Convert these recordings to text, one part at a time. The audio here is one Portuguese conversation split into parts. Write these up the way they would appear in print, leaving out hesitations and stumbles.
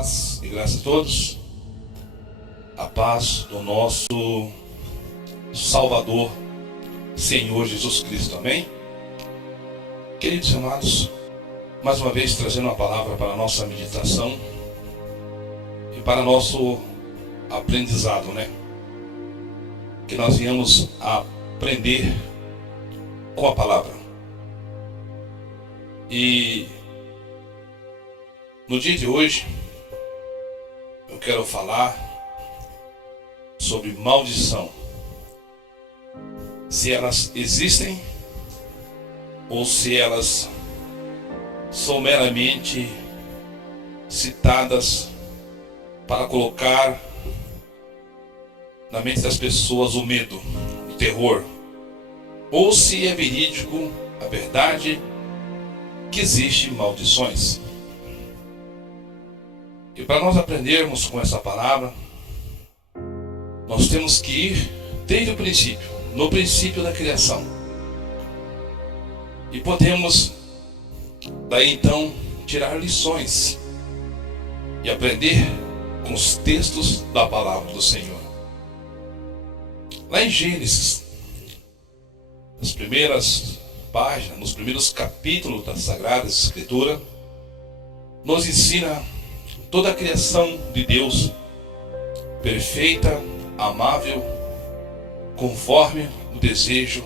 Paz e graça a todos. A paz do nosso Salvador, Senhor Jesus Cristo. Amém? Queridos amados, mais uma vez trazendo uma palavra para a nossa meditação e para nosso aprendizado, Que nós viemos a aprender com a palavra. E no dia de hoje eu quero falar sobre maldição. Se elas existem ou se elas são meramente citadas para colocar na mente das pessoas o medo, o terror, ou se é verídico a verdade que existe maldições. E para nós aprendermos com essa palavra, nós temos que ir desde o princípio, no princípio da criação. E podemos daí então tirar lições e aprender com os textos da palavra do Senhor. Lá em Gênesis, nas primeiras páginas, nos primeiros capítulos da Sagrada Escritura, nos ensina toda a criação de Deus, perfeita, amável, conforme o desejo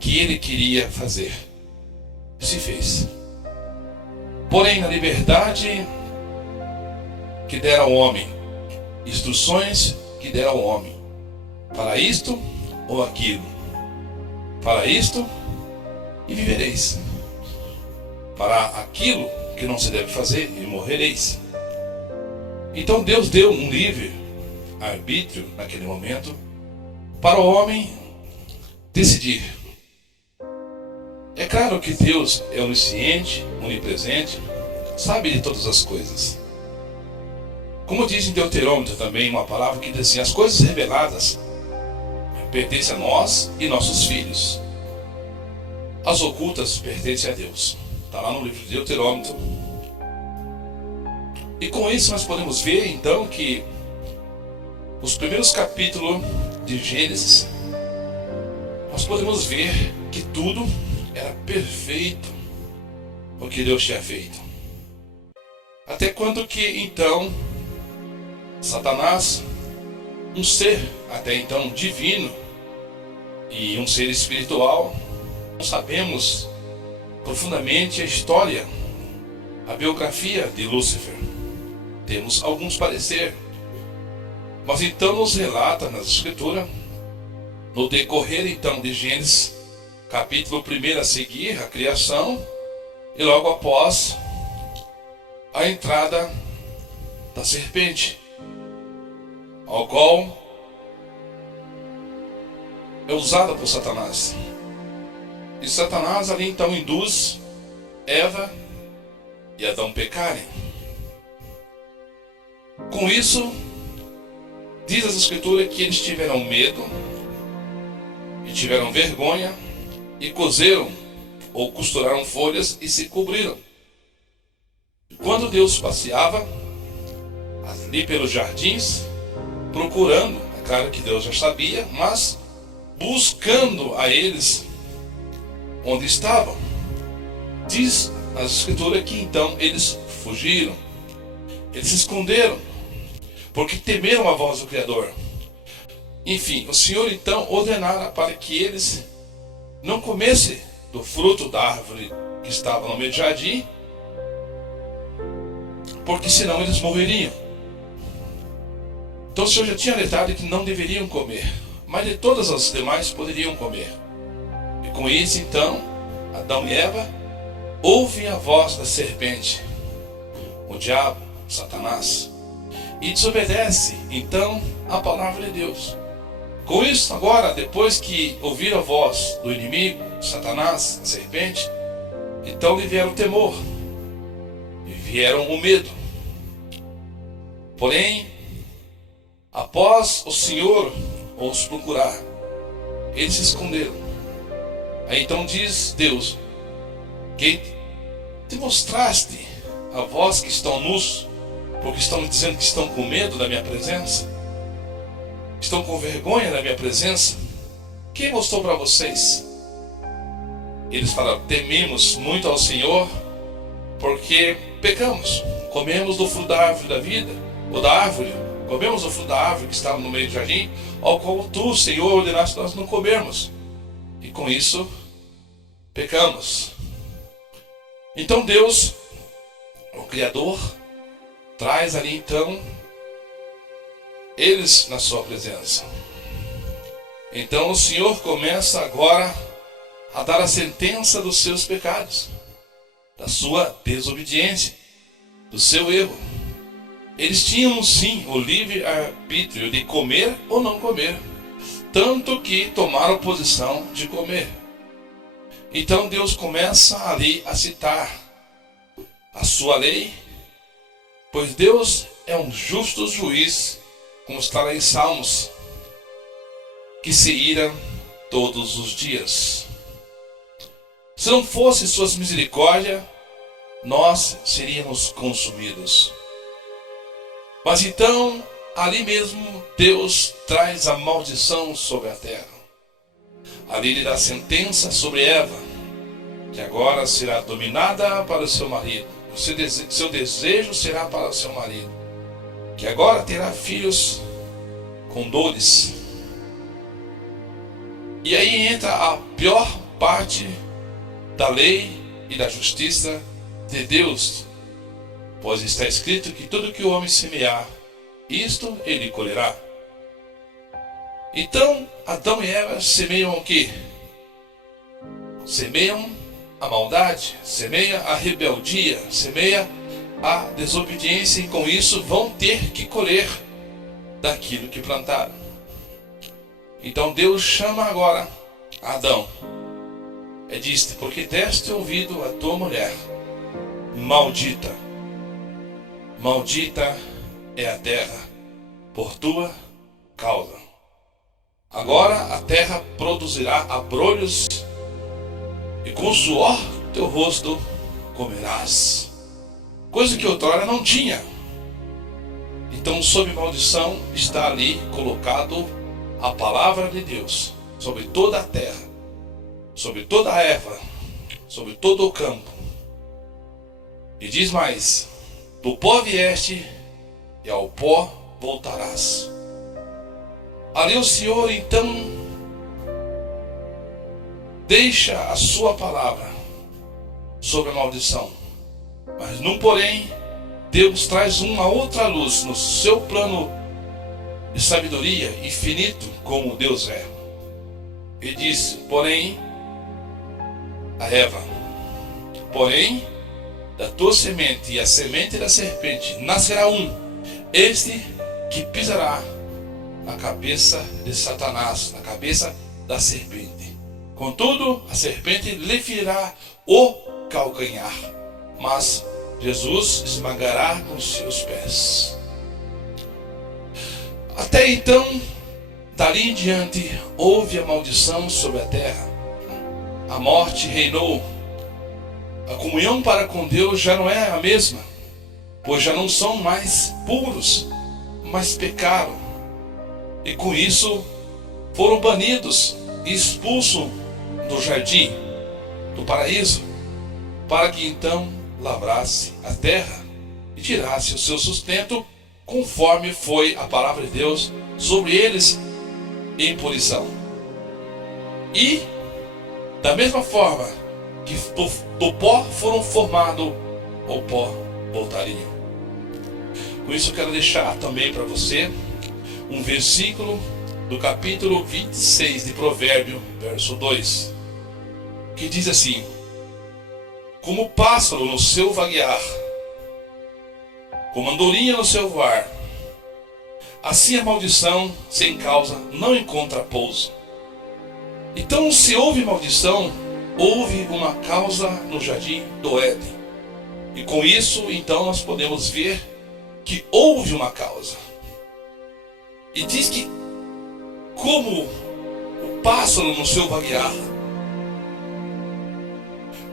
que Ele queria fazer. Se fez. Porém, na liberdade que dera ao homem, instruções que dera ao homem, para isto ou aquilo, para isto e vivereis, para aquilo que não se deve fazer e morrereis. Então Deus deu um livre arbítrio naquele momento para o homem decidir. É claro que Deus é onisciente, onipresente, sabe de todas as coisas. Como diz em Deuteronômio também uma palavra que diz assim: as coisas reveladas pertencem a nós e nossos filhos. As ocultas pertencem a Deus. Está lá no livro de Deuteronômio. E com isso nós podemos ver então que os primeiros capítulos de Gênesis, nós podemos ver que tudo era perfeito o que Deus tinha feito. Até quando que então Satanás, um ser até então divino e um ser espiritual, não sabemos profundamente a história, a biografia de Lúcifer. Temos alguns parecer, mas então nos relata nas Escrituras, no decorrer então de Gênesis, capítulo 1 a seguir, a criação, e logo após a entrada da serpente, ao qual é usada por Satanás. E Satanás ali então induz Eva e Adão pecarem. Com isso, diz as Escrituras que eles tiveram medo e tiveram vergonha e coseram ou costuraram folhas e se cobriram. Quando Deus passeava ali pelos jardins, procurando, é claro que Deus já sabia, mas buscando a eles onde estavam, diz as Escrituras que então eles fugiram, eles se esconderam, porque temeram a voz do Criador. Enfim, o Senhor então ordenara para que eles não comessem do fruto da árvore que estava no meio do jardim, porque senão eles morreriam. Então o Senhor já tinha alertado que não deveriam comer, mas de todas as demais poderiam comer. E com isso então, Adão e Eva ouvem a voz da serpente, o diabo, Satanás, e desobedece então a palavra de Deus. Com isso agora, depois que ouviram a voz do inimigo, Satanás, a serpente, então lhe vieram o temor e vieram o medo. Porém, após o Senhor os procurar, eles se esconderam. Aí então diz Deus: que te mostraste a vós que estão nus, porque estão dizendo que estão com medo da minha presença, estão com vergonha da minha presença. Quem mostrou para vocês? Eles falaram: tememos muito ao Senhor, porque pecamos, comemos do fruto da árvore da vida, ou da árvore, comemos o fruto da árvore que estava no meio do jardim, ao qual tu, Senhor, ordenaste nós não comermos, e com isso pecamos. Então Deus, o Criador, traz ali então eles na sua presença. Então o Senhor começa agora a dar a sentença dos seus pecados, da sua desobediência, do seu erro. Eles tinham sim o livre-arbítrio de comer ou não comer, tanto que tomaram posição de comer. Então Deus começa ali a citar a sua lei, pois Deus é um justo juiz, como está lá em Salmos, que se ira todos os dias. Se não fosse suas misericórdias, nós seríamos consumidos. Mas então, ali mesmo, Deus traz a maldição sobre a terra. Ali ele dá sentença sobre Eva, que agora será dominada para o seu marido. Seu desejo será para o seu marido, que agora terá filhos com dores. E aí entra a pior parte da lei e da justiça de Deus, pois está escrito que tudo que o homem semear, isto ele colherá. Então Adão e Eva semeiam o quê? Semeiam a maldade, semeia a rebeldia, semeia a desobediência, e com isso vão ter que colher daquilo que plantaram. Então Deus chama agora Adão e diz: porque deste ouvido a tua mulher, maldita, maldita é a terra por tua causa. Agora a terra produzirá abrolhos, e com o suor teu rosto comerás, coisa que outrora não tinha. Então, sob maldição está ali colocado a palavra de Deus sobre toda a terra, sobre toda a erva, sobre todo o campo. E diz mais: do pó vieste e ao pó voltarás. Ali o Senhor então deixa a sua palavra sobre a maldição. Mas num porém, Deus traz uma outra luz no seu plano de sabedoria infinito, como Deus é. E diz: porém, a Eva, porém, da tua semente e a semente da serpente nascerá um, este que pisará na cabeça de Satanás, na cabeça da serpente. Contudo, a serpente lhe ferirá o calcanhar, mas Jesus esmagará com seus pés. Até então, dali em diante, houve a maldição sobre a terra. A morte reinou. A comunhão para com Deus já não é a mesma, pois já não são mais puros, mas pecaram. E com isso foram banidos e expulsos do jardim, do paraíso, para que então lavrasse a terra e tirasse o seu sustento, conforme foi a palavra de Deus sobre eles em punição. E da mesma forma que do pó foram formados, ao pó voltariam. Com isso eu quero deixar também para você um versículo do capítulo 26 de Provérbio, verso 2, que diz assim: como pássaro no seu vaguear, como andorinha no seu voar, assim a maldição sem causa não encontra pouso. Então, se houve maldição, houve uma causa no jardim do Éden. E com isso, então, nós podemos ver que houve uma causa. E diz que, como o pássaro no seu vaguear,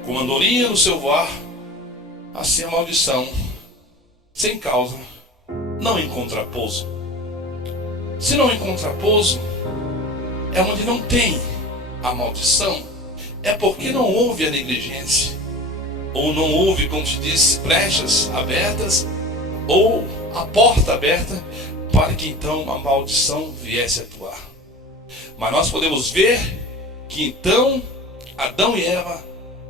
como a andorinha no seu voar, assim a maldição, sem causa, não encontra pouso. Se não encontra pouso, é onde não tem a maldição, é porque não houve a negligência, ou não houve, como se diz, brechas abertas, ou a porta aberta, para que então a maldição viesse a atuar. Mas nós podemos ver que então Adão e Eva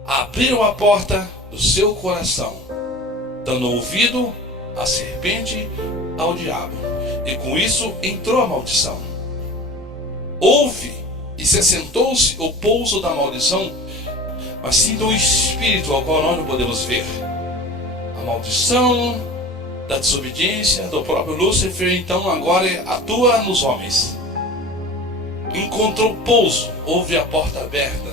abriram a porta do seu coração, dando ouvido à serpente, ao diabo, e com isso entrou a maldição. Houve e se assentou-se o pouso da maldição, mas sim do espírito ao qual nós não podemos ver. A maldição da desobediência do próprio Lúcifer, então agora atua nos homens. Encontrou pouso, houve a porta aberta,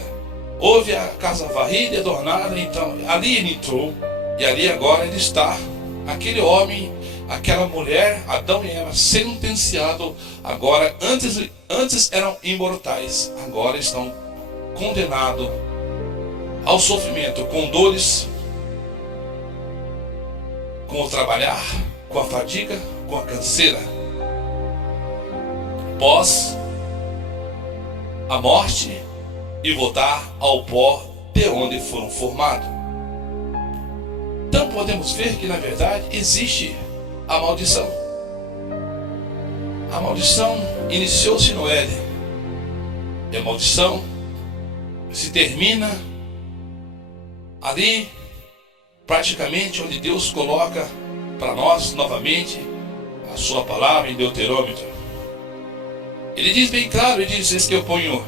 houve a casa varrida e adornada, então ali ele entrou, e ali agora ele está, aquele homem, aquela mulher, Adão e Eva, sentenciado agora, antes eram imortais, agora estão condenados ao sofrimento, com dores, com o trabalhar, com a fadiga, com a canseira, pós a morte e voltar ao pó de onde foram formados. Então podemos ver que na verdade existe a maldição. A maldição iniciou-se no Éden, e a maldição se termina ali, praticamente onde Deus coloca para nós novamente a sua palavra em Deuteronômio. Ele diz bem claro, ele diz: eis que eu ponho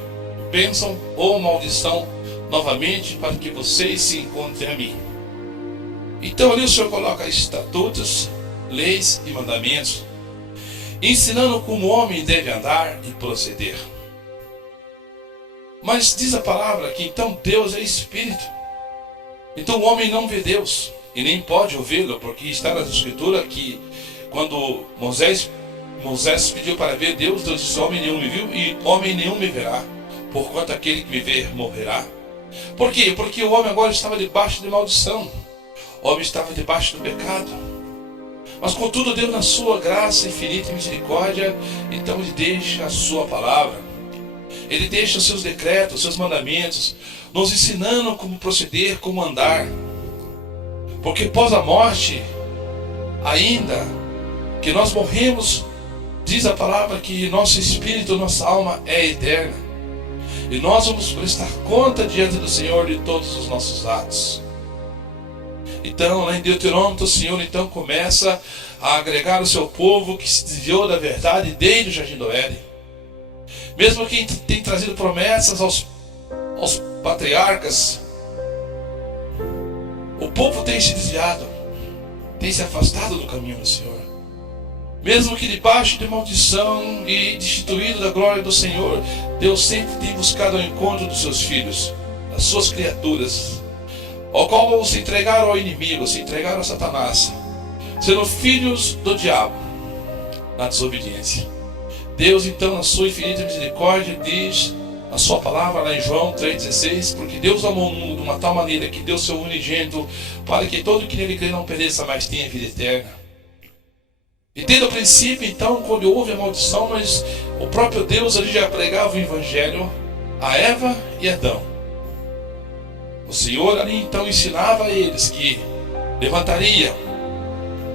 bênção ou maldição novamente para que vocês se encontrem a mim. Então ali o Senhor coloca estatutos, leis e mandamentos, ensinando como o homem deve andar e proceder. Mas diz a palavra que então Deus é Espírito. Então o homem não vê Deus e nem pode ouvi-lo, porque está na Escritura que quando Moisés pediu para ver Deus, Deus disse: homem nenhum me viu e homem nenhum me verá, porquanto aquele que me ver morrerá. Por quê? Porque o homem agora estava debaixo de maldição, o homem estava debaixo do pecado. Mas contudo Deus, na sua graça infinita e misericórdia, então ele deixa a sua palavra, ele deixa os seus decretos, os seus mandamentos, nos ensinando como proceder, como andar. Porque pós a morte, ainda que nós morremos, diz a palavra que nosso espírito, nossa alma é eterna, e nós vamos prestar conta diante do Senhor de todos os nossos atos. Então lá em Deuteronômio, o Senhor então começa a agregar o seu povo que se desviou da verdade desde o Jardim do Éden. Mesmo que tem trazido promessas aos patriarcas, o povo tem se desviado, tem se afastado do caminho do Senhor. Mesmo que debaixo de maldição e destituído da glória do Senhor, Deus sempre tem buscado ao encontro dos seus filhos, das suas criaturas, ao qual se entregaram ao inimigo, se entregaram a Satanás, sendo filhos do diabo, na desobediência. Deus então, na sua infinita misericórdia, diz na sua palavra lá em João 3,16: porque Deus amou o mundo de uma tal maneira que deu seu unigênito, para que todo que nele crê não pereça, mas tenha vida eterna. E desde o princípio, então, quando houve a maldição, mas o próprio Deus ali já pregava o evangelho a Eva e Adão. O Senhor ali então ensinava a eles que levantaria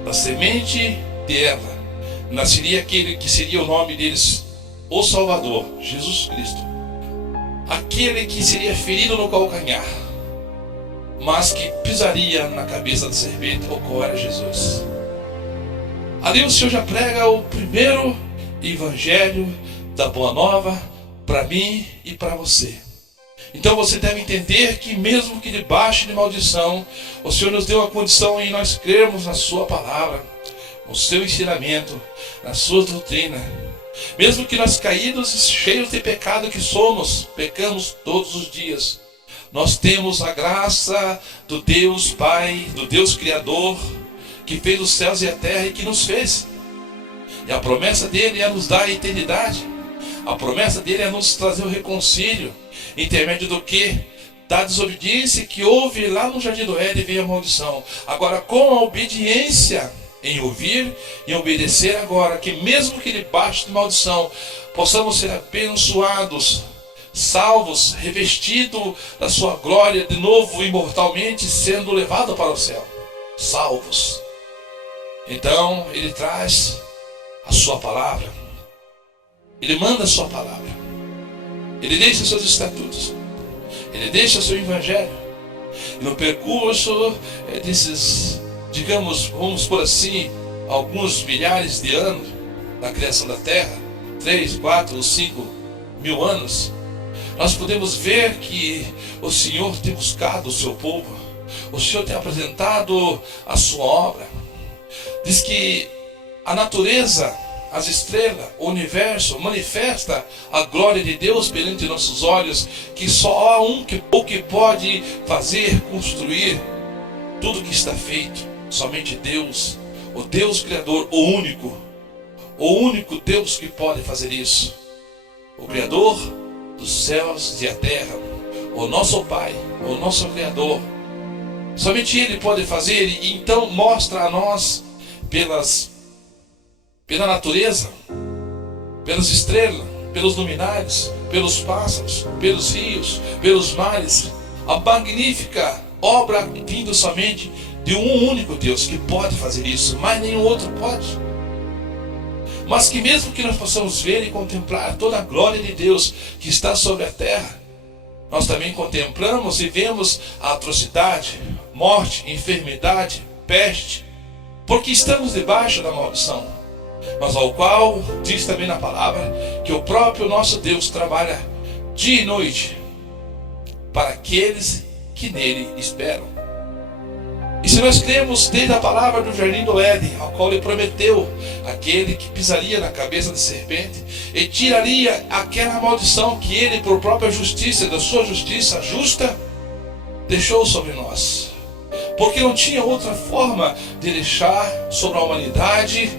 da semente de Eva, nasceria aquele que seria o nome deles, o Salvador, Jesus Cristo. Aquele que seria ferido no calcanhar, mas que pisaria na cabeça da serpente, o qual era Jesus. Ali o Senhor já prega o primeiro evangelho da Boa Nova para mim e para você. Então você deve entender que mesmo que debaixo de maldição, o Senhor nos deu a condição em nós crermos na sua palavra, no seu ensinamento, na sua doutrina. Mesmo que nós caídos e cheios de pecado que somos, pecamos todos os dias, nós temos a graça do Deus Pai, do Deus Criador, que fez os céus e a terra e que nos fez. E a promessa dele é nos dar a eternidade. A promessa dele é nos trazer o reconcílio, intermédio do que? Da desobediência que houve lá no Jardim do Éden, veio a maldição. Agora, com a obediência, em ouvir e obedecer agora, que mesmo que debaixo de maldição, possamos ser abençoados, salvos, revestidos da sua glória, de novo, imortalmente, sendo levados para o céu, salvos. Então, Ele traz a sua palavra, Ele manda a sua palavra, Ele deixa seus estatutos, Ele deixa seu evangelho. E no percurso desses, digamos, vamos por assim, alguns milhares de anos da criação da terra, 3, 4 ou 5 mil anos, nós podemos ver que o Senhor tem buscado o seu povo, o Senhor tem apresentado a sua obra. Diz que a natureza, as estrelas, o universo manifesta a glória de Deus perante nossos olhos, que só há um que pode fazer, construir tudo que está feito, somente Deus, o Deus Criador, o único Deus que pode fazer isso, o Criador dos céus e a terra, o nosso Pai, o nosso Criador. Somente Ele pode fazer, e então mostra a nós pela natureza, pelas estrelas, pelos luminares, pelos pássaros, pelos rios, pelos mares, a magnífica obra vindo somente de um único Deus que pode fazer isso, mas nenhum outro pode. Mas que mesmo que nós possamos ver e contemplar toda a glória de Deus que está sobre a terra, nós também contemplamos e vemos a atrocidade, morte, enfermidade, peste, porque estamos debaixo da maldição, mas ao qual diz também na palavra que o próprio nosso Deus trabalha dia e noite para aqueles que nele esperam. E se nós cremos desde a palavra do jardim do Éden, ao qual ele prometeu aquele que pisaria na cabeça da serpente e tiraria aquela maldição que ele, por própria justiça, da sua justiça justa, deixou sobre nós, porque não tinha outra forma de deixar sobre a humanidade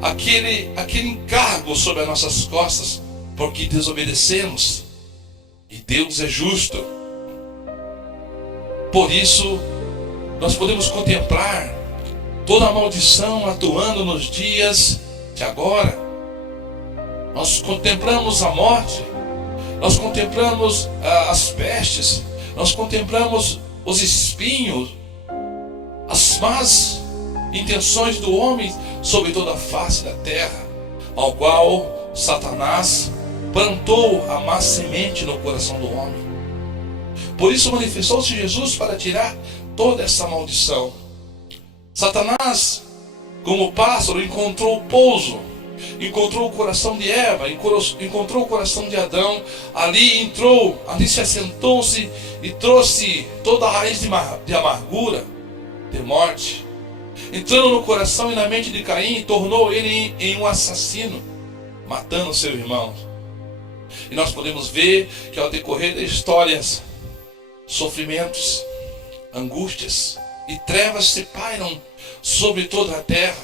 aquele encargo sobre as nossas costas, porque desobedecemos, e Deus é justo. Por isso nós podemos contemplar toda a maldição atuando nos dias de agora. Nós contemplamos a morte, nós contemplamos as pestes, nós contemplamos os espinhos, as más intenções do homem sobre toda a face da terra, ao qual Satanás plantou a má semente no coração do homem. Por isso manifestou-se Jesus para tirar toda essa maldição. Satanás, como pássaro, encontrou pouso, encontrou o coração de Eva, encontrou o coração de Adão, ali se assentou-se e trouxe toda a raiz de amargura, de morte, entrando no coração e na mente de Caim, tornou ele em um assassino, matando seu irmão. E nós podemos ver que ao decorrer das histórias, sofrimentos, angústias e trevas se pairam sobre toda a terra,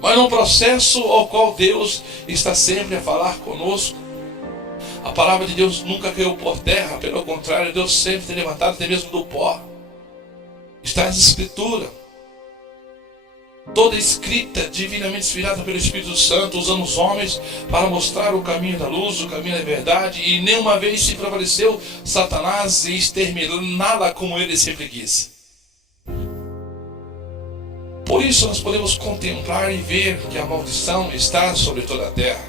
mas num processo ao qual Deus está sempre a falar conosco. A palavra de Deus nunca caiu por terra, pelo contrário, Deus sempre tem levantado até mesmo do pó. Está nas Escrituras, toda escrita divinamente inspirada pelo Espírito Santo, usando os homens para mostrar o caminho da luz, o caminho da verdade, e nenhuma vez se prevaleceu Satanás e exterminá-la como ele sempre quis. Por isso nós podemos contemplar e ver que a maldição está sobre toda a terra.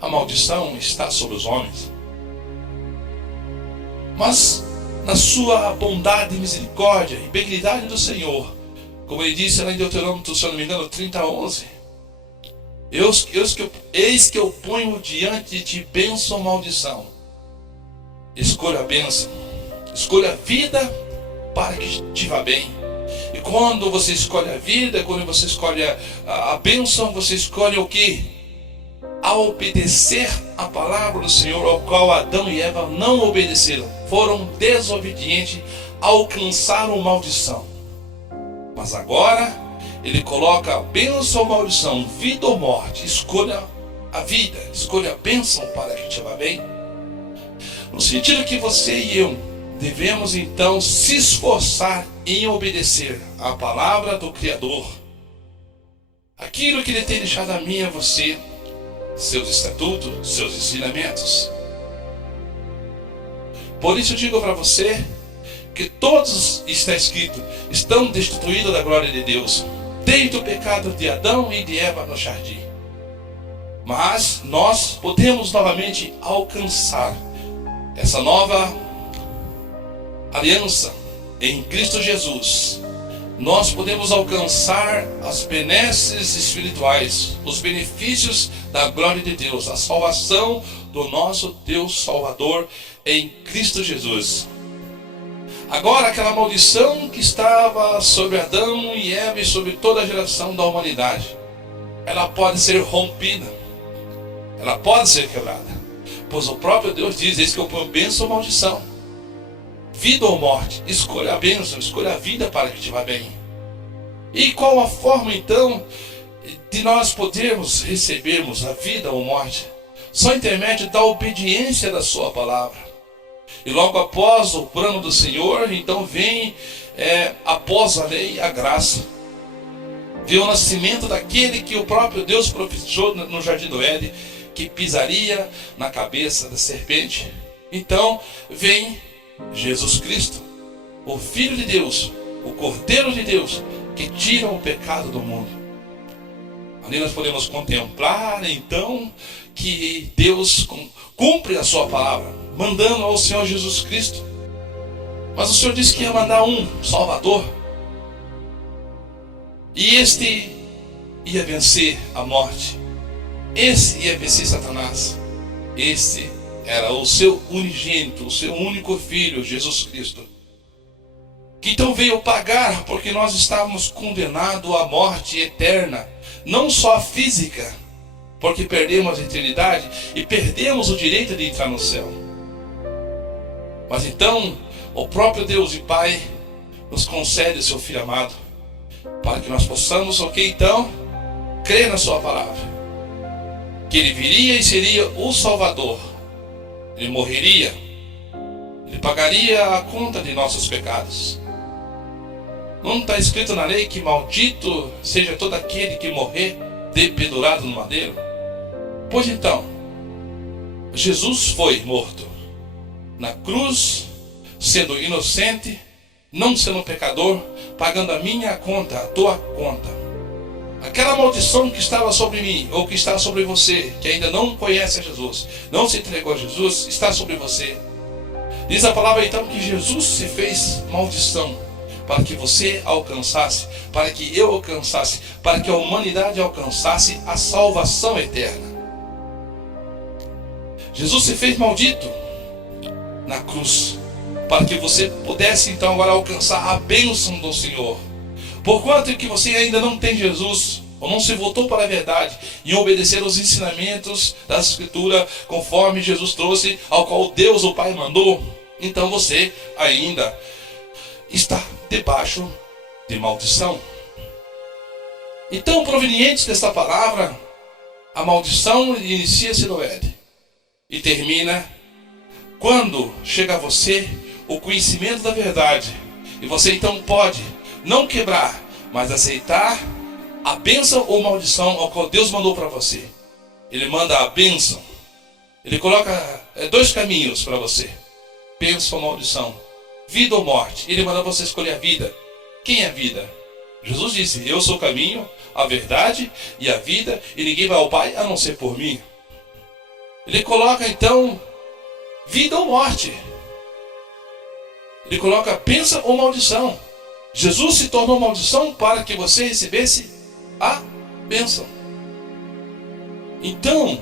A maldição está sobre os homens, mas na sua bondade e misericórdia e benignidade do Senhor, como ele disse lá em Deuteronômio, se eu não me engano, 30:11, eis que eu ponho diante de ti bênção ou maldição. Escolha a bênção, escolha a vida para que te vá bem. E quando você escolhe a vida, quando você escolhe a bênção, você escolhe o que? A obedecer a palavra do Senhor, ao qual Adão e Eva não obedeceram, foram desobedientes, alcançaram maldição. Mas agora ele coloca a bênção ou maldição, vida ou morte. Escolha a vida, escolha a bênção para que te vá bem. No sentido que você e eu devemos então se esforçar em obedecer à palavra do Criador, aquilo que Ele tem deixado a mim e a você, seus estatutos, seus ensinamentos. Por isso eu digo para você que todos, está escrito, estão destituídos da glória de Deus, desde o pecado de Adão e de Eva no jardim. Mas nós podemos novamente alcançar essa nova aliança em Cristo Jesus. Nós podemos alcançar as benesses espirituais, os benefícios da glória de Deus, a salvação do nosso Deus Salvador em Cristo Jesus. Agora, aquela maldição que estava sobre Adão e Eva e sobre toda a geração da humanidade, ela pode ser rompida, ela pode ser quebrada, pois o próprio Deus diz: eis que eu ponho bênção ou maldição, vida ou morte, escolha a bênção, escolha a vida para que te vá bem. E qual a forma então de nós podermos recebermos a vida ou morte? Só intermédio da obediência da sua palavra. E logo após o plano do Senhor, então vem, após a lei, a graça. Vê o nascimento daquele que o próprio Deus profetizou no jardim do Éden, que pisaria na cabeça da serpente. Então vem Jesus Cristo, o Filho de Deus, o Cordeiro de Deus, que tira o pecado do mundo. Ali nós podemos contemplar então que Deus cumpre a sua palavra, mandando ao Senhor Jesus Cristo. Mas o Senhor disse que ia mandar um Salvador, e este ia vencer a morte, esse ia vencer Satanás. Este era o seu unigênito, o seu único filho, Jesus Cristo, que então veio pagar, porque nós estávamos condenados à morte eterna, não só física, porque perdemos a eternidade e perdemos o direito de entrar no céu. Mas então o próprio Deus e Pai nos concede o seu Filho amado, para que nós possamos, então, crer na sua palavra, que Ele viria e seria o Salvador. Ele morreria, Ele pagaria a conta de nossos pecados. Não está escrito na lei que maldito seja todo aquele que morrer dependurado no madeiro? Pois então, Jesus foi morto na cruz, sendo inocente, não sendo pecador, pagando a minha conta, a tua conta. Aquela maldição que estava sobre mim, ou que está sobre você, que ainda não conhece a Jesus, não se entregou a Jesus, está sobre você. Diz a palavra então que Jesus se fez maldição, para que você alcançasse, para que eu alcançasse, para que a humanidade alcançasse a salvação eterna. Jesus se fez maldito na cruz, para que você pudesse então agora alcançar a bênção do Senhor. Porquanto que você ainda não tem Jesus, ou não se voltou para a verdade, e obedecer aos ensinamentos da Escritura, conforme Jesus trouxe, ao qual Deus o Pai mandou, então você ainda está debaixo de maldição. Então, proveniente desta palavra, a maldição inicia-se no Éden e termina quando chega a você o conhecimento da verdade, e você então pode não quebrar, mas aceitar a bênção ou maldição ao qual Deus mandou para você. Ele manda a bênção, Ele coloca dois caminhos para você: bênção ou maldição, vida ou morte. Ele manda você escolher a vida. Quem é a vida? Jesus disse: eu sou o caminho, a verdade e a vida, e ninguém vai ao Pai a não ser por mim. Ele coloca então vida ou morte. Ele coloca bênção ou maldição. Jesus se tornou maldição para que você recebesse a bênção. Então,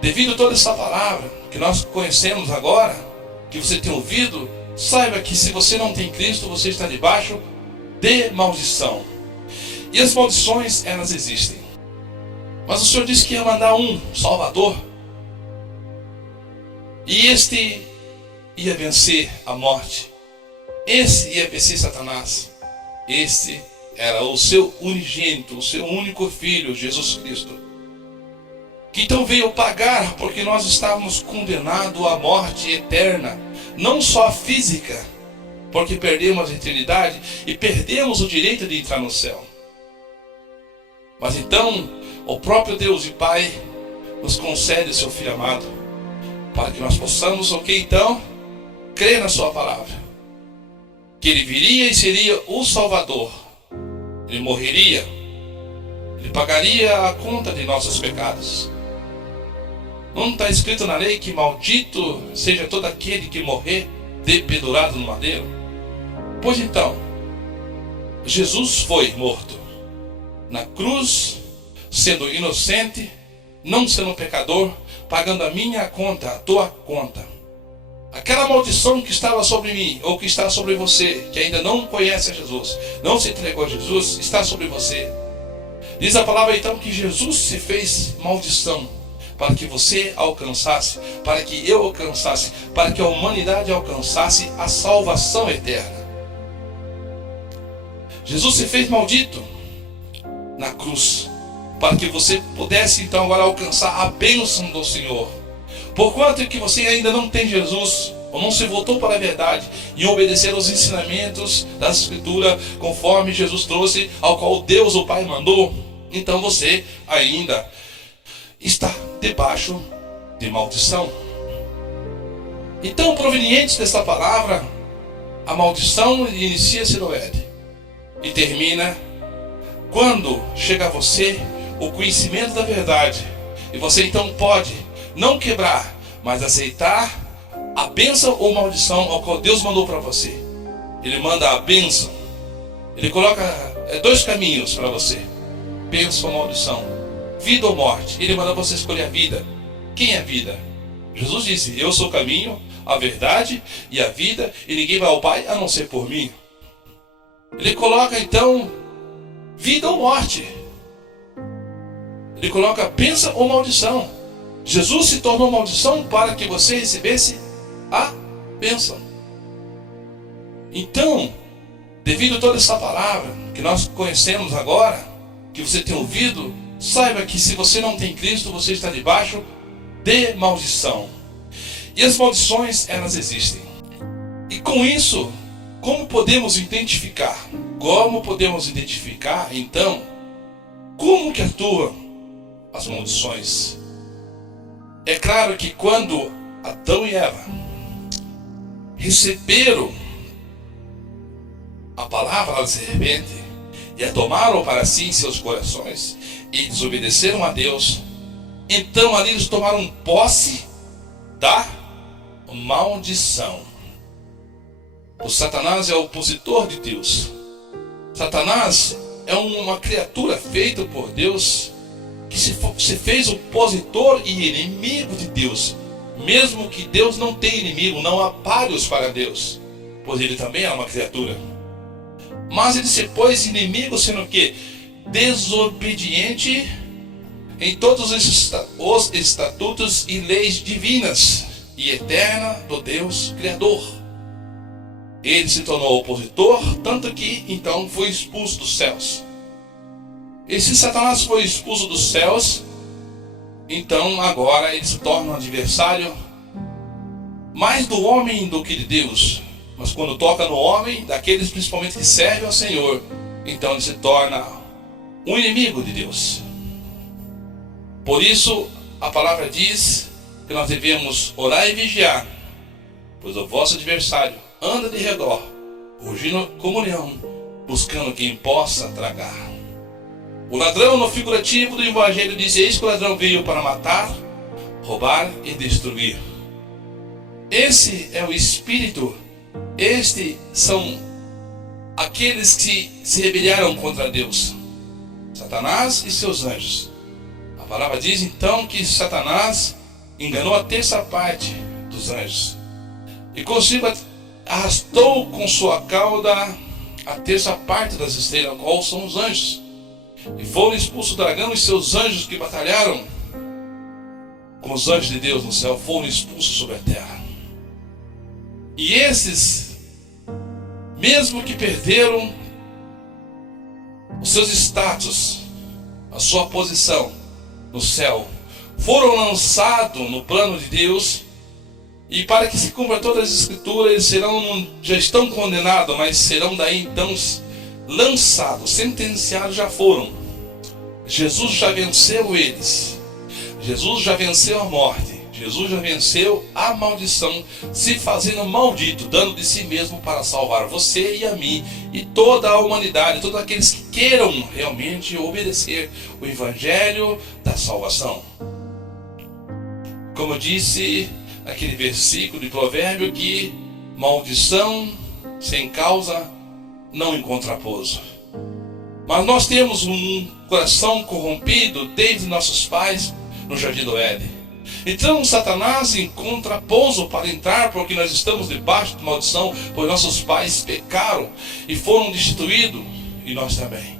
devido a toda essa palavra que nós conhecemos agora, que você tem ouvido, saiba que se você não tem Cristo, você está debaixo de maldição. E as maldições, elas existem. Mas o Senhor disse que ia mandar um Salvador, e este ia vencer a morte, esse ia vencer Satanás. Este era o seu unigênito, o seu único filho, Jesus Cristo. que então veio pagar porque nós estávamos condenados à morte eterna, não só física, porque perdemos a eternidade e perdemos o direito de entrar no céu. Mas então, o próprio Deus e Pai nos concede seu Filho amado, para que nós possamos, então, crer na sua palavra, que Ele viria e seria o Salvador. Ele morreria, Ele pagaria a conta de nossos pecados. Não está escrito na lei que maldito seja todo aquele que morrer dependurado no madeiro? Pois então, Jesus foi morto na cruz, sendo inocente, não sendo pecador, pagando a minha conta, a tua conta. Aquela maldição que estava sobre mim, ou que está sobre você, que ainda não conhece a Jesus, não se entregou a Jesus, está sobre você. Diz a palavra então que Jesus se fez maldição, para que você alcançasse, para que eu alcançasse, para que a humanidade alcançasse a salvação eterna. Jesus se fez maldito na cruz, para que você pudesse então agora alcançar a bênção do Senhor. Porquanto que você ainda não tem Jesus, ou não se voltou para a verdade e obedecer aos ensinamentos da Escritura, conforme Jesus trouxe, ao qual Deus o Pai mandou, então você ainda está debaixo de maldição. Então, proveniente desta palavra, a maldição inicia-se no Éden e termina quando chega a você o conhecimento da verdade, e você então pode não quebrar, mas aceitar a bênção ou maldição ao qual Deus mandou para você. Ele manda a bênção, Ele coloca dois caminhos para você: bênção ou maldição, vida ou morte. Ele manda você escolher a vida. Quem é a vida? Jesus disse: eu sou o caminho, a verdade e a vida, e ninguém vai ao Pai a não ser por mim. Ele coloca então vida ou morte. Ele coloca bênção ou maldição. Jesus se tornou maldição para que você recebesse a bênção. Então, devido a toda essa palavra que nós conhecemos agora, que você tem ouvido, saiba que se você não tem Cristo, você está debaixo de maldição. E as maldições, elas existem. E com isso, como podemos identificar? Como podemos identificar, então, como que atuam as maldições? É claro que quando Adão e Eva receberam a palavra da serpente e a tomaram para si em seus corações e desobedeceram a Deus, então ali eles tomaram posse da maldição. O Satanás é o opositor de Deus. Satanás é uma criatura feita por Deus, que se fez opositor e inimigo de Deus, mesmo que Deus não tenha inimigo, não há páreos para Deus, pois ele também é uma criatura. Mas ele se pôs inimigo, sendo que desobediente em todos os estatutos e leis divinas e eterna do Deus Criador. Ele se tornou opositor, tanto que então foi expulso dos céus. E se Satanás foi expulso dos céus, então agora ele se torna um adversário mais do homem do que de Deus. Mas quando toca no homem, daqueles principalmente que servem ao Senhor, então ele se torna um inimigo de Deus. Por isso a palavra diz que nós devemos orar e vigiar, pois o vosso adversário anda de redor, rugindo como leão, buscando quem possa tragar. O ladrão, no figurativo do evangelho, diz: eis que o ladrão veio para matar, roubar e destruir. Esse é o espírito. Estes são aqueles que se rebelaram contra Deus, Satanás e seus anjos. A palavra diz então que Satanás enganou a terça parte dos anjos, e consigo arrastou com sua cauda a terça parte das estrelas, qual são os anjos. E foram expulsos o dragão e seus anjos que batalharam com os anjos de Deus no céu, foram expulsos sobre a terra. E esses, mesmo que perderam os seus status, a sua posição no céu, foram lançados no plano de Deus, e para que se cumpra todas as escrituras, eles já estão condenados, mas serão daí então lançados, sentenciados já foram. Jesus já venceu eles, Jesus já venceu a morte, Jesus já venceu a maldição, se fazendo maldito, dando de si mesmo para salvar você e a mim, e toda a humanidade, todos aqueles que queiram realmente obedecer o evangelho da salvação. Como eu disse naquele versículo de provérbio, que maldição sem causa não encontra pouso. Mas nós temos um coração corrompido desde nossos pais no jardim do Éden. Então Satanás encontra pouso para entrar, porque nós estamos debaixo de maldição, pois nossos pais pecaram e foram destituídos, e nós também.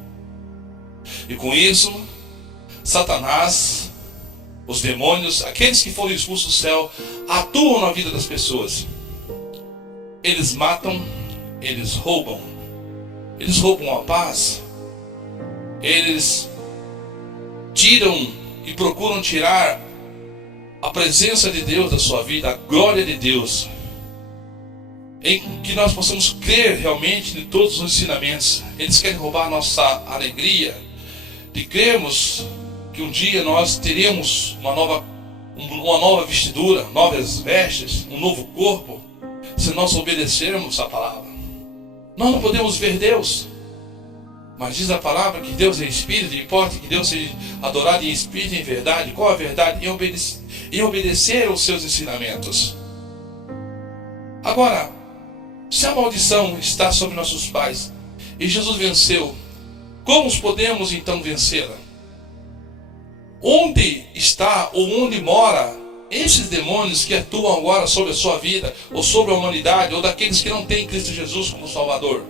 E com isso, Satanás, os demônios, aqueles que foram expulsos do céu, atuam na vida das pessoas. Eles matam, eles roubam a paz, eles tiram e procuram tirar a presença de Deus da sua vida, a glória de Deus, em que nós possamos crer realmente em todos os ensinamentos. Eles querem roubar a nossa alegria de crermos que um dia nós teremos uma nova vestidura, novas vestes, um novo corpo, se nós obedecermos a palavra. Nós não podemos ver Deus, mas diz a palavra que Deus é Espírito, e importa que Deus seja adorado em Espírito e em verdade. Qual a verdade? Em obedecer aos seus ensinamentos. Agora, se a maldição está sobre nossos pais e Jesus venceu, como podemos então vencê-la? Onde está ou onde mora esses demônios que atuam agora sobre a sua vida, ou sobre a humanidade, ou daqueles que não têm Cristo Jesus como Salvador?